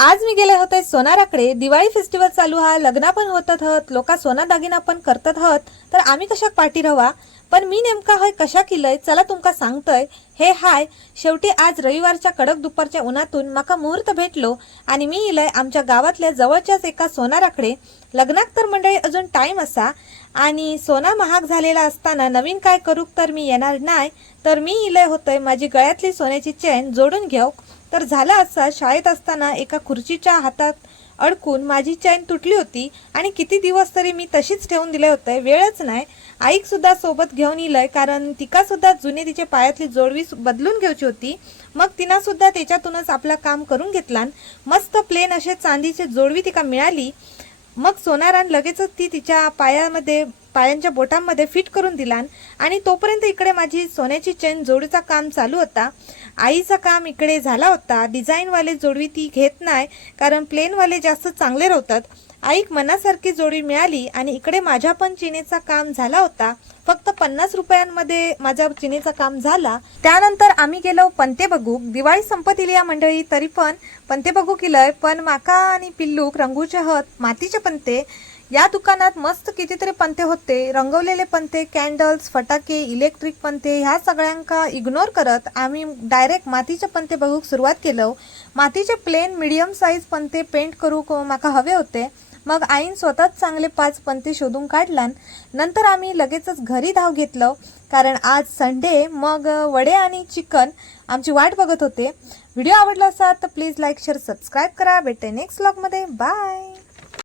आज मी गेले होते सोनाराकडे। दिवाळी फेस्टिवल चालू हा, लग्न पण होतात हत, लोका सोना दागिना पण करतात हत, तर आम्ही कशा पार्टी रवा। पण मी नेमका हाय कशा केलंय चला तुमका सांगतोय। हे हाय शेवटी आज रविवारच्या कडक दुपारच्या उन्हातून माका मुहूर्त भेटलो आणि मी इलय आमच्या गावातल्या जवळच्याच एका सोनाराकडे। लग्नाक तर मंडळी अजून टाइम असा आणि सोना महाग झालेला असताना नवीन काय करूक तर मी येणार नाही, तर मी इलय होतय माझी गळ्यातली सोन्याची चेन जोडून घेऊ। तर झालं असं, शाळेत असताना एका खुर्चीच्या हातात अडकून माझी चैन तुटली होती आणि किती दिवस तरी मी तशीच ठेवून दिले होते, वेळच नाही। आईक सुद्धा सोबत घेऊन इलय कारण तिका सुद्धा जुने तिचे पायातली जोडवी बदलून घ्यायची होती। मग तिना सुद्धा त्याच्यातूनच आपला काम करून घेतला। मस्त प्लेन असे चांदीचे जोडवी तिका मिळाली। मग सोनारान लगेचच ती तिच्या पायांच्या बोटांमध्ये फिट करून दिला आणि तोपर्यंत इकडे माझी सोन्याची चेन जोडीचा काम चालू होता। आईचा काम इकडे झाला होता। डिझाईन वाले जोडवी ती घेत नाही कारण प्लेन वाले जास्त चांगले राहतात। आईक मनासारखी जोडी मिळाली आणि इकडे माझ्या पण चिनेचा काम झाला होता। फक्त 50 रुपयांमध्ये माझ्या चिनेचा काम झाला। त्यानंतर आम्ही गेलो पंते बघूक। दिवाळी संपत इली या मंडळी, तरी पण पंते बघू केलंय। पण माका आणि पिल्लूक रंगूचे हत मातीचे पंते। या दुकानात मस्त कितीतरी पंते होते, रंगवलेले पंते, कॅन्डल्स, फटाके, इलेक्ट्रिक पंते, ह्या सगळ्यांका इग्नोर करत आम्ही डायरेक्ट मातीचे पंते बघूक सुरुवात केलं। मातीचे plain medium size Pante paint करूक माका हवे होते। मग आईन स्वतःच चांगले 5 पंते शोधून काढला। नंतर आम्ही लगेचच घरी धाव घेतलं कारण आज संडे, मग वडे आणि चिकन आमची वाट बघत होते। व्हिडिओ आवडला असा तर प्लीज लाईक शेअर सबस्क्राईब करा। भेटते नेक्स्ट व्लॉग मध्ये, बाय।